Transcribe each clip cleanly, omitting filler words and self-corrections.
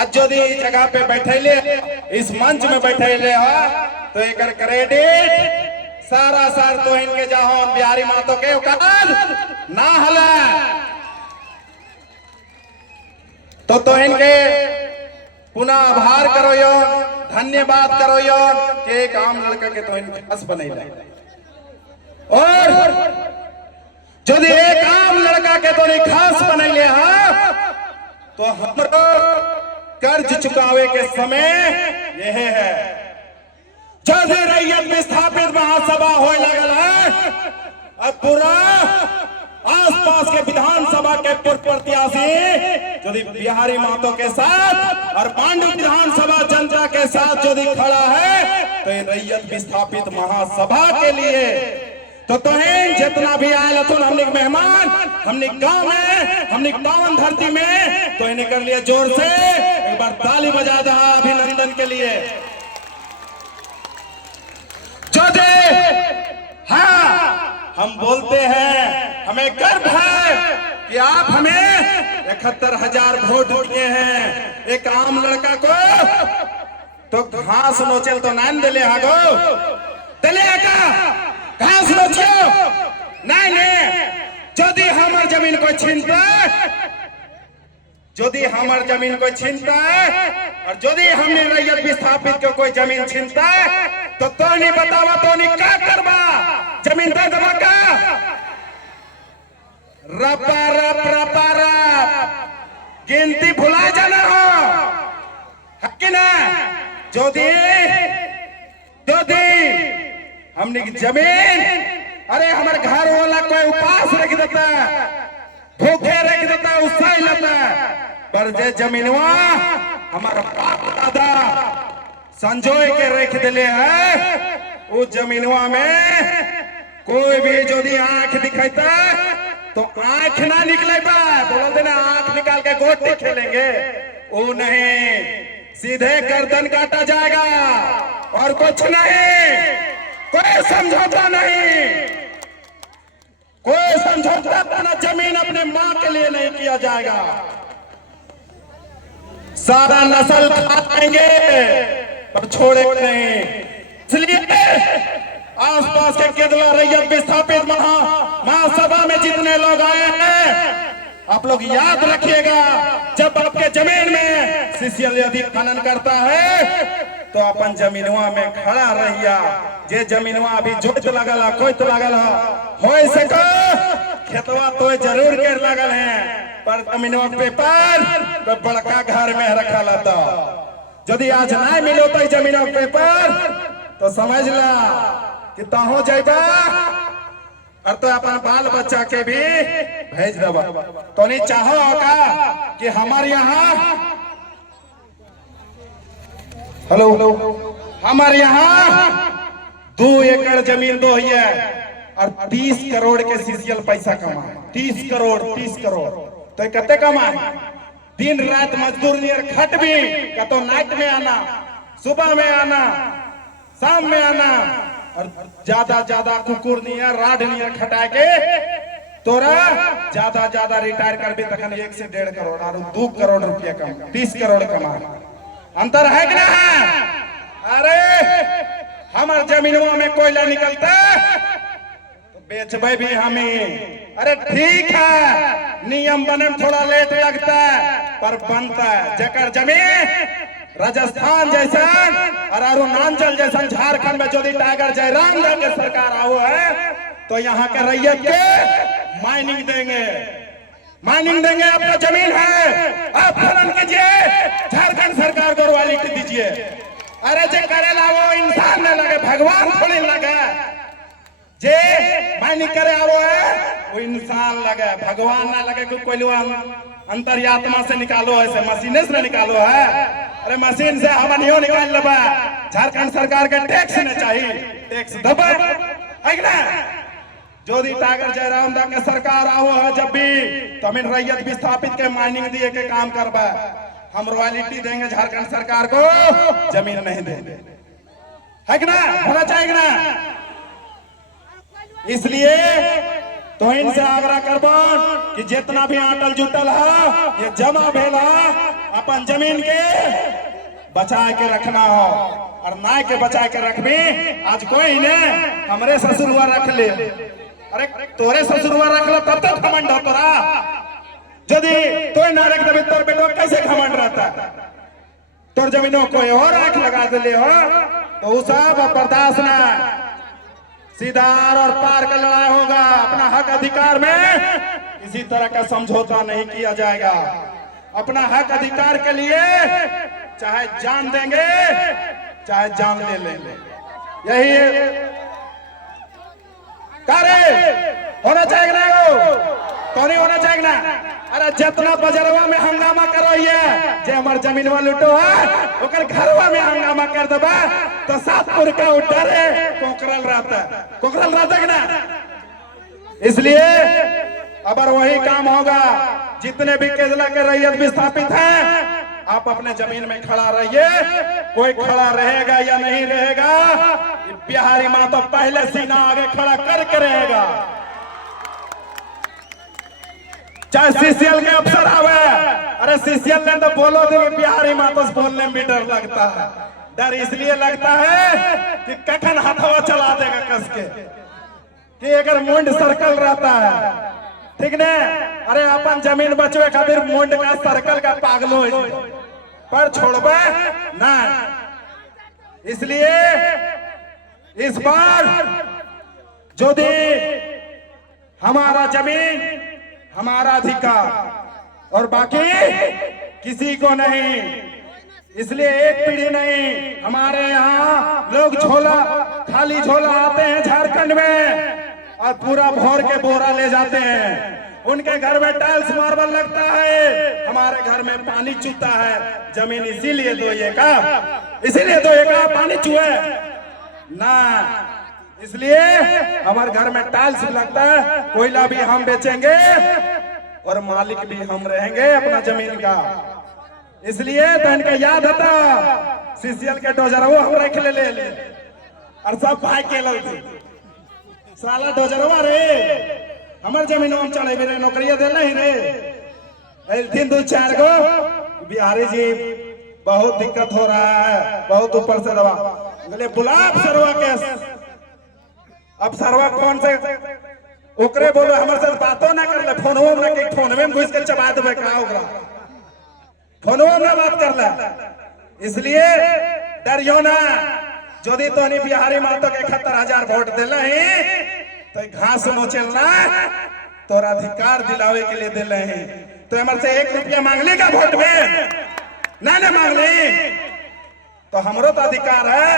आज जो जगह पे बैठे इस मंच में बैठे तो एक क्रेडिट सारा सार तो इनके जहां बिहारी मातो के ना हला तो इनके पुनः आभार करो यो, धन्यवाद करो यो कि एक आम लड़का के तो इनके खास बने और जो एक आम लड़का के तो खास बनैले तो हमरो कर्ज चुकावे के समय यह है। जब रैयत विस्थापित महासभा हो लगल है, अब पूरा आसपास के विधानसभा के पूर्व प्रत्याशी यदि बिहारी मातो के साथ और पांडु विधानसभा जनता के साथ यदि खड़ा है तो रैयत विस्थापित महासभा के लिए तो जितना भी आयल थो हमने मेहमान हमने गांव में हमने पावन धरती में तो इन्हें कर लिया जोर से एक बार ताली बजा दो अभिनंदन के लिए। जो हाँ हम बोलते हैं हमें गर्व है कि आप हमें 71,000 वोट दिए हैं। एक आम लड़का को तो घास नोचल तो नान दिले हागो दिले का घास नोचियो नहीं नहीं यदि हमार जमीन को छीनता यदि हमार जमीन को छीनता और यदि हमने रैयत विस्थापित को कोई जमीन छीनता तो नहीं बतावा तो नहीं क्या करवा जमीन दे दबा का रपा रप रपा रप गिनती भुला जाना हो हक ना यदि हमने जमीन अरे हमारे घर वाला कोई उपास रख देता भूखे रख देता उससे लेता पर जे जमीनवा हमारा बाप दादा संजोए के रख दिले है उस जमीनवा में कोई भी यदि आंख दिखाता तो आंख ना निकले बोल देना आंख निकाल के गोटी खेलेंगे वो नहीं सीधे गर्दन काटा जाएगा और कुछ नहीं। कोई समझौता नहीं, कोई समझौता अपना जमीन अपने मां के लिए नहीं किया जाएगा। सारा नस्ल खाएंगे पर छोड़ेंगे नहीं। इसलिए आसपास के केदला रैयत विस्थापित महासभा में जितने लोग आए हैं आप लोग याद रखिएगा जब आपके जमीन में सीसीएल यदि खनन करता है तो अपन जमीनवा में खड़ा रहिया। जे जमीनवा अभी जोत लगल है कोई तो लगल हो सको खेतवा तो जरूर कर लगल है पर जमीनवा पेपर तो बड़का घर में रखा था। यदि आज नहीं मिलो तो जमीनवा पेपर तो समझ ला कि हो जाएगा और तो अपन बाल बच्चा के भी भेज देवा। तो नहीं चाहो होगा कि हमारे यहाँ हेलो हमारे यहाँ 2 एकड़ जमीन दो है और 30 करोड़ के सीसीएल पैसा कमाए 30 करोड़ तो कते कमाए दिन रात मजदूर नियर खट भी कतो नाइट में आना सुबह में आना शाम में आना और ज्यादा कुकुर नियर राड नियर खटा के तोरा ज्यादा रिटायर कर भी तखन 1 से 1.5 करोड़ और 2 करोड़ रुपया कम 30 करोड़ कमा अंतर है कि ना। अरे हमार जमीनों में कोयला निकलता तो बेचबे भी हमें। अरे ठीक है नियम बने में थोड़ा लेट लगता है पर बनता है। जकर जमीन राजस्थान जैसा और अरुणाचल जैसा झारखंड में यदि टाइगर जयराम के सरकार आओ है तो यहाँ के रैयत के माइनिंग देंगे आपका जमीन है आप खनन कीजिए झारखंड सरकार को रॉयल्टी दीजिए। अरे जे करेला वो इंसान न लगे भगवान थोड़ी लगे जे माइनिंग करे आवो है वो इंसान लगे भगवान ना लगे कोई अंतर्यात्मा से निकालो ऐसे मशीन से निकालो है। अरे मशीन से हम नहीं निकाल लेबा झारखंड सरकार के टैक्स न चाहिए टैक्स दबा है ना। जोधी टाइगर जयराम दा के सरकार आओ है जब भी तो हम रैयत विस्थापित के माइनिंग दिए के काम करबा हम रॉयल्टी देंगे झारखंड सरकार को जमीन नहीं देंगे है कि ना होना चाहिए ना। इसलिए तो इनसे आग्रह करबो कि जितना भी आटल जुटल है ये जमा भेला अपन जमीन के बचा के रखना हो और ना के बचा के रखबी। आज कोई ने हमरे ससुरवा रख ले, अरे तोरे ससुरवा रख लो तब तक घमंड हो तोरा। यदि तो ना रख देवे तोर बेटो कैसे घमंड रहता, तोर जमीनों को और आंख लगा दे हो तो वो सब बर्दाश्त ना। सीधा और पार का लड़ाई होगा, अपना हक अधिकार में किसी तरह का समझौता नहीं किया जाएगा। अपना हक अधिकार के लिए चाहे जान देंगे चाहे जान ले लेंगे, यही कार्य होना चाहिए ना। तो नहीं होना चाहिए ना। अरे जितना बजरवा में हंगामा करो ये जे हमार जमीन वाले लुटो है ओकर घरवा में हंगामा कर देबा तो सातपुर का डरे कोकरल रहता है ना। इसलिए अगर वही काम होगा, जितने भी केजला के रैयत विस्थापित हैं आप अपने जमीन में खड़ा रहिए। कोई खड़ा रहेगा या नहीं रहेगा, बिहारी माँ तो पहले सीना आगे खड़ा करके रहेगा। चाहे सीसीएल के अफसर आवे, अरे सीसीएल ने तो बोलो दे बिहारी माँ तो बोलने में भी डर लगता है। डर इसलिए लगता है कि कखन हथवा चला देगा कस के, कि अगर मुंड सर्कल रहता है, ठीक ने। अरे अपन जमीन बचवे खातिर मुंड का सर्कल का पागल हो पर छोड़बे ना। इसलिए इस बार यदि हमारा जमीन हमारा अधिकार और बाकी किसी को नहीं, इसलिए एक पीढ़ी नहीं। हमारे यहाँ लोग झोला खाली झोला आते हैं झारखंड में और पूरा भोर के बोरा ले जाते हैं। उनके घर में टाइल्स मार्बल लगता है, हमारे घर में पानी चूता है। जमीन इसीलिए दोएगा पानी चूहे ना, इसलिए हमारे घर में टाइल्स लगता है। कोयला भी हम बेचेंगे और मालिक भी हम रहेंगे अपना जमीन का। इसलिए तो इनका याद होता सीसीएल के डोजरवा हम रख ले और सब भाई के ललती साला डोजरवा रे हमार जमीन में चढ़े रे नौकरिया दे नहीं रे। 3-2-4 गो बिहारी जी बहुत दिक्कत हो रहा है, बहुत ऊपर से दबा बोले बुलाब सरवा के। अब सरवा फोन से ओकरे बोलो हमारे साथ बातों ना कर ले, फोनवो में के फोनवे में घुस के चबा देबे का ओकरा, फोनवो में बात कर ले। इसलिए डरियो ना। यदि तो नहीं बिहारी मातो के 71,000 वोट दिले ही तो घास नोचलना तोरा अधिकार दिलावे के लिए दिले ही तो हमारे से 1 रुपया मांग लेगा वोट में ना मांग ली तो हमरो तो अधिकार है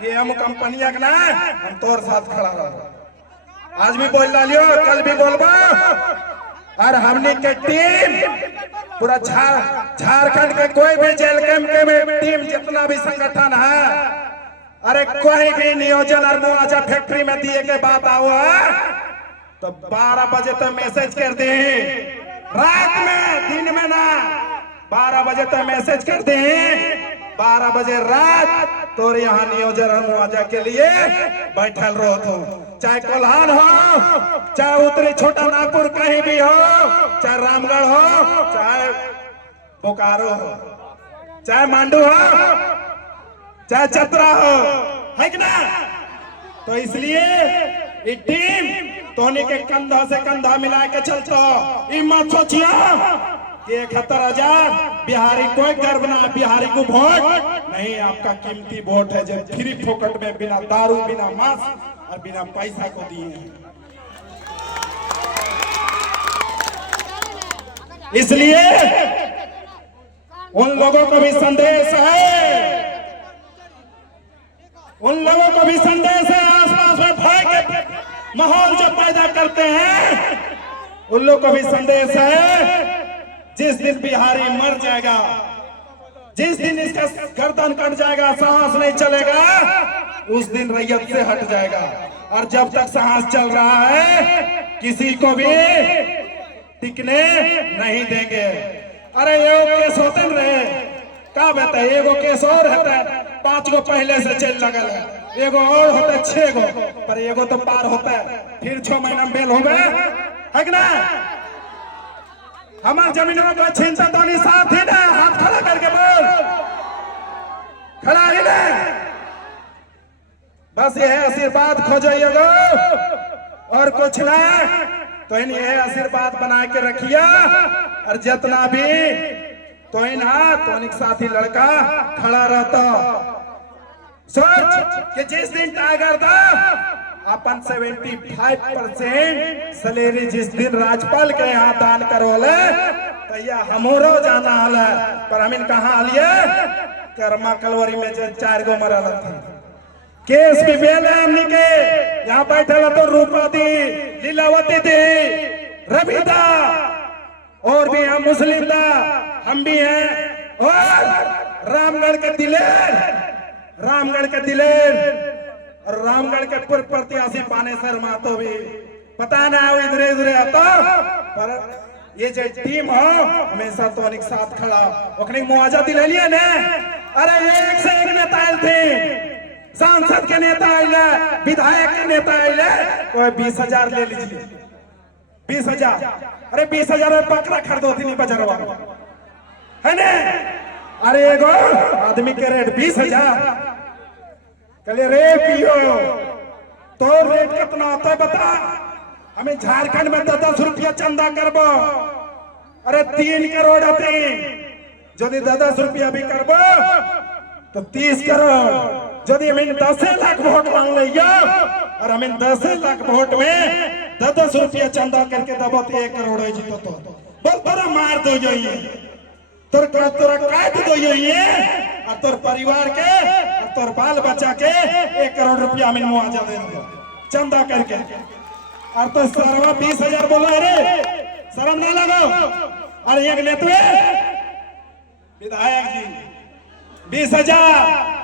कि हम कंपनिया के ना हम तोर साथ खड़ा रहो। आज भी बोल लियो, कल भी बोलबो। और हमने के टीम पूरा झारखंड के कोई भी जेल कैंप के में टीम जितना भी संगठन है, अरे कोई भी नियोजन और मुआवजा फैक्ट्री में दिए के बात आओ तो 12 बजे तो मैसेज कर दे, रात में दिन में ना 12 बजे तो मैसेज कर दे। 12 बजे रात तो यहाँ नियोजन और मुआवजा के लिए बैठल रहो तो, चाहे कोल्हान हो, चाहे उत्तरी छोटा नागपुर कहीं भी हो, चाहे रामगढ़ हो, चाहे बोकारो हो, चाहे मांडू हो, चाहे चतरा हो, है कि ना। तो इसलिए ये टीम तोनी के कंधा से कंधा मिला के चलता हो। मत सोचियो कि 71,000 बिहारी कोई गर्व ना, बिहारी को वोट नहीं, आपका कीमती वोट है जो फ्री फोकट में बिना दारू बिना मांस और बिना पैसा को दिए हैं। इसलिए उन लोगों को भी संदेश है, उन लोगों को भी संदेश है आसपास में भय के माहौल जो पैदा करते हैं, उन लोगों को भी संदेश है जिस दिन बिहारी मर जाएगा, जिस दिन इसका गर्दन कट जाएगा, सांस नहीं चलेगा, उस दिन रैयत से हट जाएगा। और जब तक सांस चल रहा है किसी को भी टिकने नहीं देंगे। अरे एगो केस होते रहे का बता, एगो केस और होता है 5 गो पहले से चल लगल है, एगो और होता है 6 गो, पर एगो तो पार होता है फिर 6 महीना में बेल हो गया है कि ना। हमार जमीनों को छीनता तो नहीं, साथ ही ना, हाथ खड़ा करके बोल, खड़ा ही ना। बस ये है आशीर्वाद खोजिएगा और कुछ ना, तो इन ये आशीर्वाद बना के रखिया। और जितना भी तो इन तो एक साथी लड़का खड़ा रहता। सोच कि जिस दिन टाइगर था अपन 75% सैलरी जिस दिन राजपाल के यहाँ दान करोले तो यह हमरो जाना हल, पर हम कहा हलिए कर्मा कलवरी में जो 4 गो मरल था। केस भी बेल है हमनी के, यहाँ बैठे तो रूपा दी, लीलावती दी, रवि दा, और भी हम मुस्लिम दा, हम भी हैं, और रामगढ़ के दिलेर, रामगढ़ के दिलेर और रामगढ़ के पूर्व प्रत्याशी पानेसर महतो भी पता ना हो इधरे उधरे आता, पर ये जो टीम हो हमेशा तो एक साथ खड़ा ओखने मुआवजा दिला लिया ने। अरे एक से एक नेता आए थे, सांसद के नेता आए, विधायक के नेता आए, कोई 20,000 ले लीजिए, 20,000। अरे 20,000 में बकरा खरीदो थी नहीं बजरवा है ने। अरे एगो आदमी के रेट 20,000, कले रे पियो तो रेट कितना होता है बता। हमें झारखंड में 10 रुपया चंदा करबो, अरे 3 करोड़ होते, यदि 10 रुपया भी करबो तो 30 करोड़। यदि हमें 10 लाख वोट मांग लिया और हमें 10 लाख वोट में 10 रुपया चंदा करके दबो तो 1 करोड़ हो जीतो। तो बोल तोरा मार दो ये, तोरा काट दो ये, और तोर परिवार के और तोर बाल बच्चा के 1 करोड़ रुपया हमें मुआवजा दे दो चंदा करके। और तो सरवा 20,000 बोलो, अरे शर्म ना लगो। और एक नेतवे विधायक जी 20,000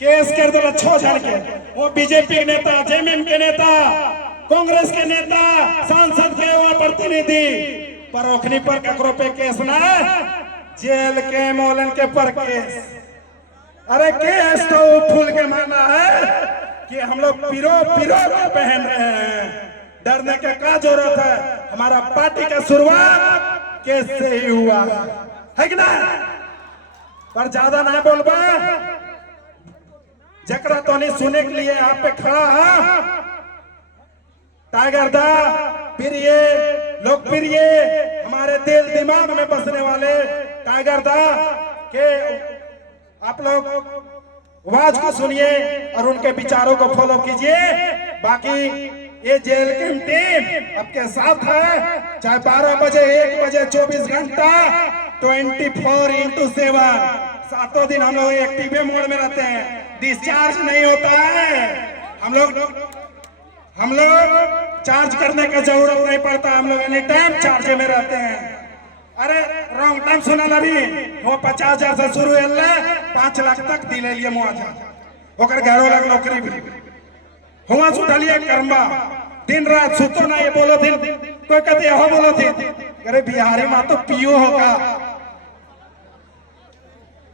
केस कर दो 6 जन के, वो बीजेपी के नेता, जेएमएम के नेता, कांग्रेस के नेता, सांसद के वहां प्रतिनिधि, पर ओखनी पर ककरो पे केस ना, जेल के मौलन के पर केस। अरे केस तो फूल के माना है कि हम लोग पिरो को पहन रहे हैं, डरने के क्या जरूरत है। हमारा पार्टी का शुरुआत केस से ही हुआ है कि ना। पर ज्यादा ना बोलबा, जकरा तो नहीं सुने के लिए यहाँ पे खड़ा है टाइगर दा, प्रिय लोकप्रिय हमारे दिल दिमाग में बसने वाले टाइगर दा के आप लोग आवाज को सुनिए और उनके विचारों को फॉलो कीजिए। बाकी ये जेल की टीम आपके साथ है, चाहे 12 बजे 1 बजे 24 घंटा 24x7 सातों दिन हम लोग एक्टिव मोड में रहते हैं, डिस्चार्ज नहीं होता है। हम लोग चार्ज करने का जरूरत नहीं पड़ता, हम लोग एनी टाइम चार्ज में रहते हैं। अरे रॉन्ग टाइम सुना अभी, वो 50,000 से शुरू है, 5 लाख तक दिले लिए मुआवजा। ओकर घरों लग नौकरी भी हुआ सुधलिए कर्मा, दिन रात सुतो ना, ये बोलो दिन कोई कहते हो बोलो दिन। अरे बिहारी माँ तो पियो होगा।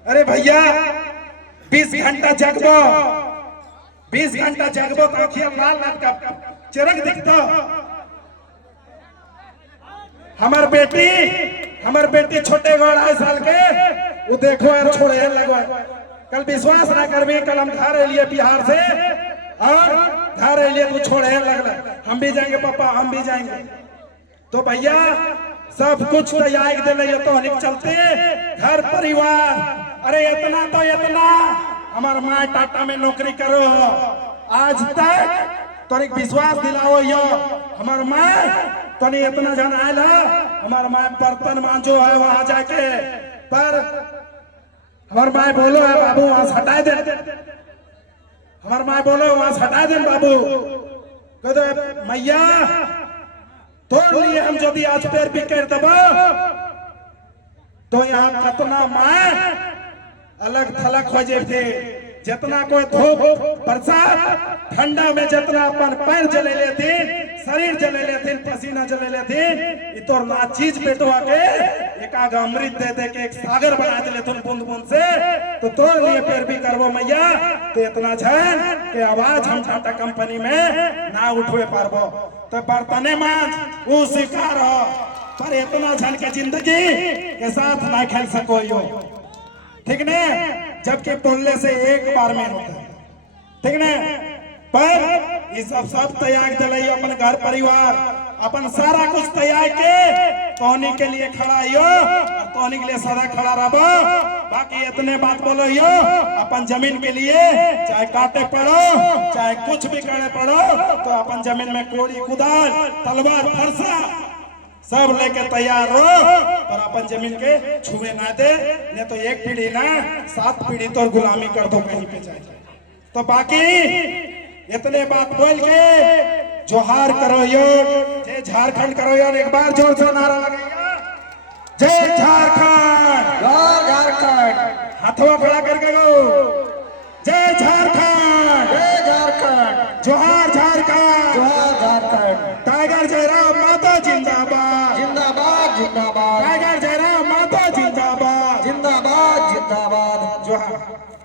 अरे भैया 20 घंटा जगबो, 20 घंटा जगबो तो आखिर लाल लाल का चरक दिखता। हमार बेटी छोटे 2.5 साल के, वो देखो यार छोड़े लगवा। कल विश्वास ना करबी, कल हम घर लिए बिहार से और घर लिए तू छोड़े लगला, हम भी जाएंगे पापा, हम भी जाएंगे। तो भैया सब कुछ तैयार दे रही तो हम चलते घर परिवार। अरे इतना तो इतना हमार माँ टाटा में नौकरी करो, आज तक तो विश्वास दिलाओ यो हमार माँ तो नहीं इतना जन आयल, हमार माँ बर्तन मांजो है वहां जाके, पर हमार माँ बोलो है बाबू वहां से हटा दे, हमार माँ बोलो वहां से हटा दे बाबू। कहते मैया तोड़ लिए हम यदि आज पैर भी कर दबो तो यहाँ कितना माँ अलग थलग हो जाते। जितना कोई धूप बरसात ठंडा में जितना अपन पैर जले लेते, शरीर जले लेते, पसीना जले लेते, तो ना चीज पेटवा के एक आग अमृत दे दे के एक सागर बना दे लेते बूंद बूंद से, तो तोड़ लिए पैर भी करबो मैया तो इतना झन के आवाज हम टाटा कंपनी में ना उठवे पारबो। तो बर्तने मांझ वो शिकार हो, पर इतना झन के जिंदगी के साथ ना खेल सको यो, ठीक ने, जबकि बोलने से एक बार में होता है, ठीक ने। पर ये सब त्याग दिलाइयो, अपन घर परिवार अपन सारा कुछ त्याग के तोहनी के लिए खड़ा यो, और तोहनी के लिए सदा खड़ा रहो। बाकी इतने बात बोलो यो, अपन जमीन के लिए चाहे काटे पड़ो चाहे कुछ भी करे पड़ो, तो अपन जमीन में कोड़ी कुदाल तलवार फरसा सब लेके तैयार हो, पर अपन जमीन के छुए ना दे, नहीं तो एक पीढ़ी ना 7 पीढ़ी तो गुलामी कर दो कहीं पे जाए। तो बाकी इतने बात बोल के जोहार करो यो, जय झारखंड करो यार, एक बार जोर से नारा लगाइए, जय झारखंड, जय झारखंड, हाथों खड़ा करके गो, जय झारखंड, जय झारखंड, जोहार झारखंड, जोहार झारखंड, टाइगर जयराम माता जिंदाबाद, जिंदाबाद जिंदाबाद, टाइगर जयराम माता जिंदाबाद, जिंदाबाद जिंदाबाद, जोहार।